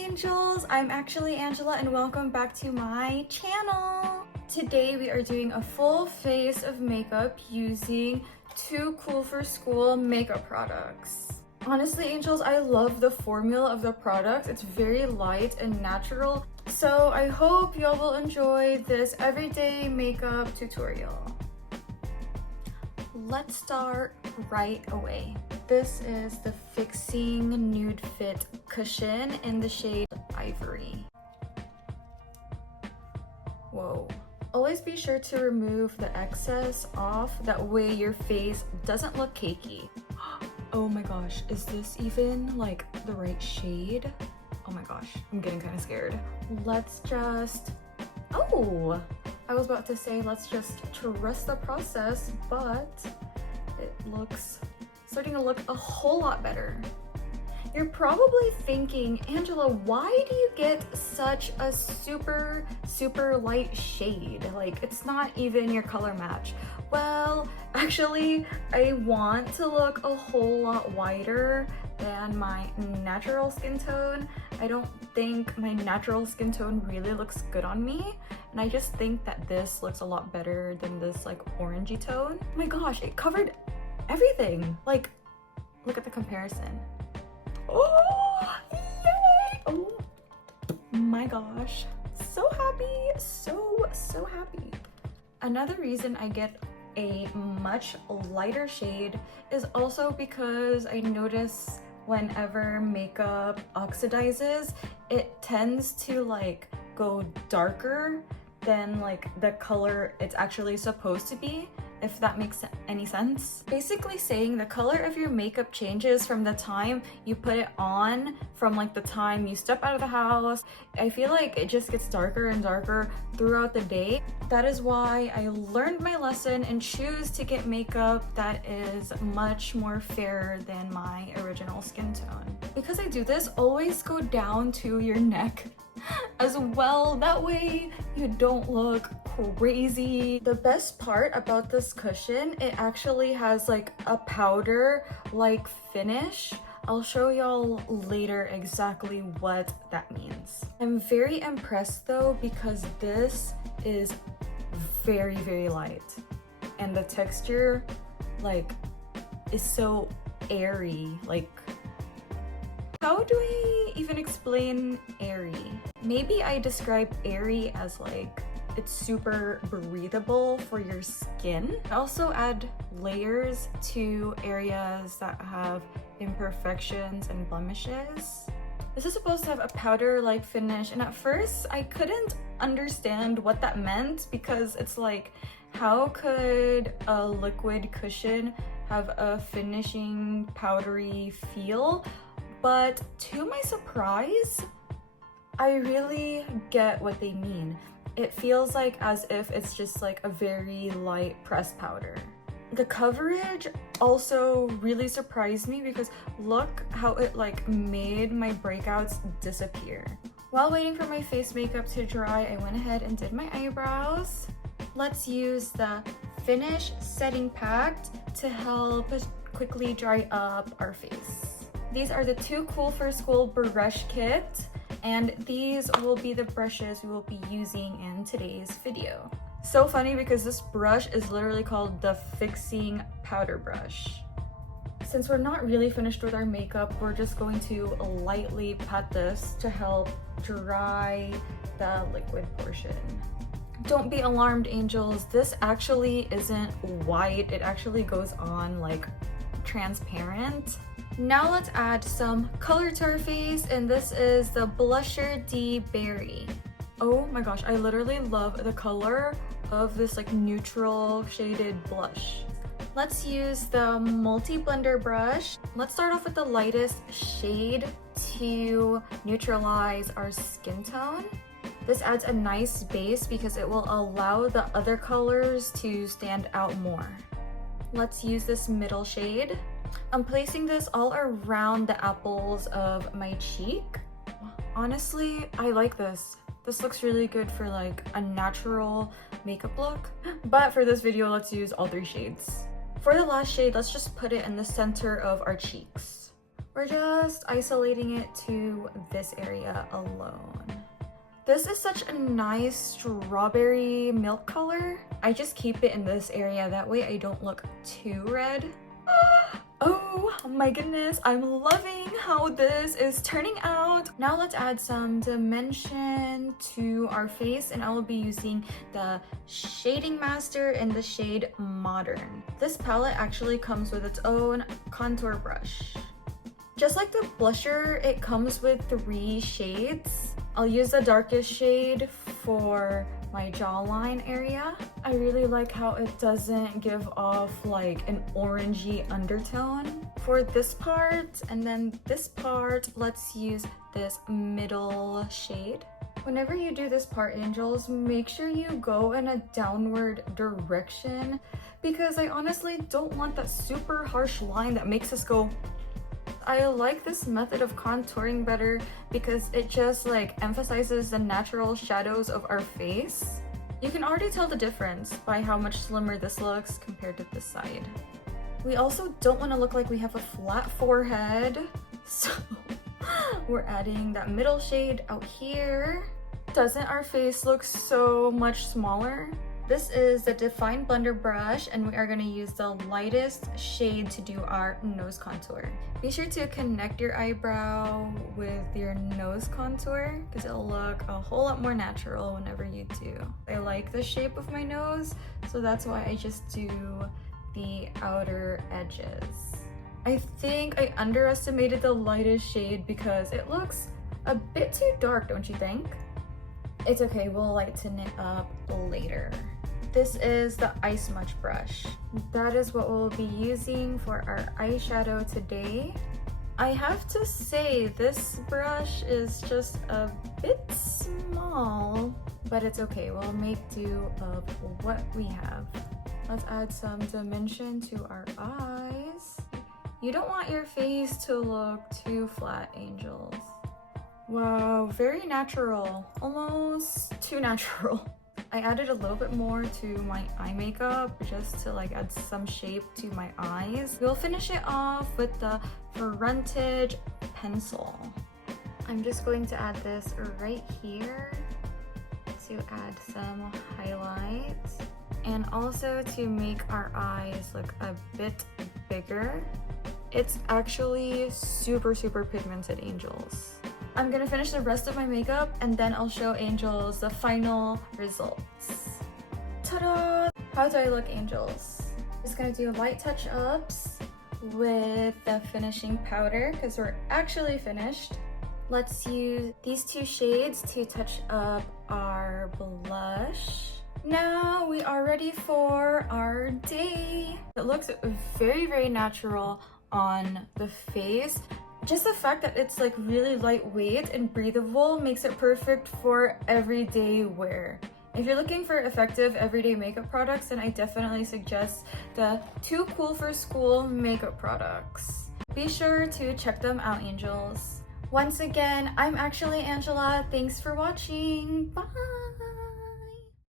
angels, I'm actually Angela and welcome back to my channel. Today we are doing a full face of makeup using two cool for school makeup products. Honestly angels, I love the formula of the product. It's very light and natural. So I hope y'all will enjoy this everyday makeup tutorial. Let's start right away. This is the Fixing Nude Fit Cushion in the shade Ivory. Whoa. Always be sure to remove the excess off, that way your face doesn't look cakey. Oh my gosh, is this even like the right shade? Oh my gosh, I'm getting kind of scared. Let's just, oh, I was about to say let's just trust the process, but it looks starting to look a whole lot better. You're probably thinking, Angela, why do you get such a super light shade? Like, it's not even your color match. Well, actually, I want to look a whole lot whiter than my natural skin tone. I don't think my natural skin tone really looks good on me. And I just think that this looks a lot better than this like orangey tone. Oh my gosh, it covered everything. Like, look at the comparison. Oh, yay! Oh my gosh. So happy, so happy. Another reason I get a much lighter shade is also because I notice whenever makeup oxidizes, it tends to like go darker than like the color it's actually supposed to be, if that makes any sense. Basically saying the color of your makeup changes from the time you put it on, from like the time you step out of the house. I feel like it just gets darker and darker throughout the day. That is why I learned my lesson and choose to get makeup that is much more fairer than my original skin tone. Because I do this, always go down to your neck as well. That way you don't look crazy. The best part about this cushion, it actually has like a powder like finish. I'll show y'all later exactly what that means. I'm very impressed though, because this is very light and the texture like is so airy. Like, how do I even explain airy? Maybe I describe airy as like it's super breathable for your skin. I also add layers to areas that have imperfections and blemishes. This is supposed to have a powder-like finish, and at first I couldn't understand what that meant, because it's like, how could a liquid cushion have a finishing powdery feel? But to my surprise, I really get what they mean. It feels like as if it's just like a very light pressed powder. The coverage also really surprised me, because look how it like made my breakouts disappear. While waiting for my face makeup to dry, I went ahead and did my eyebrows. Let's use the Finish Setting Pact to help quickly dry up our face. These are the two Cool for School brush kits, and these will be the brushes we will be using in today's video. So funny, because this brush is literally called the Fixing Powder Brush. Since we're not really finished with our makeup, we're just going to lightly pat this to help dry the liquid portion. Don't be alarmed, angels. This actually isn't white. It actually goes on like transparent. Now let's add some color to our face, and this is the Blusher D Berry. Oh my gosh, I literally love the color of this like neutral shaded blush. Let's use the multi-blender brush. Let's start off with the lightest shade to neutralize our skin tone. This adds a nice base because it will allow the other colors to stand out more. Let's use this middle shade. I'm placing this all around the apples of my cheek. Honestly, I like this. This looks really good for like a natural makeup look. But for this video, let's use all three shades. For the last shade, let's just put it in the center of our cheeks. We're just isolating it to this area alone. This is such a nice strawberry milk color. I just keep it in this area, that way I don't look too red. Oh my goodness, I'm loving how this is turning out. Now let's add some dimension to our face, and I will be using the Shading Master in the shade Modern. This palette actually comes with its own contour brush. Just like the blusher, it comes with 3 shades. I'll use the darkest shade for my jawline area. I really like how it doesn't give off like an orangey undertone for this part, and then this part, let's use this middle shade. Whenever you do this part, angels, make sure you go in a downward direction, because I honestly don't want that super harsh line that makes us go. I like this method of contouring better because it just like emphasizes the natural shadows of our face. You can already tell the difference by how much slimmer this looks compared to this side. We also don't want to look like we have a flat forehead, so we're adding that middle shade out here. Doesn't our face look so much smaller? This is the Define Blender brush, and we are going to use the lightest shade to do our nose contour. Be sure to connect your eyebrow with your nose contour because it'll look a whole lot more natural whenever you do. I like the shape of my nose, so that's why I just do the outer edges. I think I underestimated the lightest shade because it looks a bit too dark, don't you think? It's okay, we'll lighten it up later. This is the Eye Smudge brush. That is what we'll be using for our eyeshadow today. I have to say, this brush is just a bit small, but it's okay. We'll make do of what we have. Let's add some dimension to our eyes. You don't want your face to look too flat, angels. Wow, very natural. Almost too natural. I added a little bit more to my eye makeup just to like add some shape to my eyes. We'll finish it off with the Frontage Pencil. I'm just going to add this right here to add some highlights and also to make our eyes look a bit bigger. It's actually super pigmented, angels. I'm gonna finish the rest of my makeup and then I'll show angels the final results. Ta-da! How do I look, angels? Just gonna do light touch-ups with the finishing powder because we're actually finished. Let's use these 2 shades to touch up our blush. Now we are ready for our day. It looks very natural on the face. Just the fact that it's like really lightweight and breathable makes it perfect for everyday wear. If you're looking for effective everyday makeup products, then I definitely suggest the Too Cool for School makeup products. Be sure to check them out, angels. Once again, I'm actually Angela. Thanks for watching. Bye!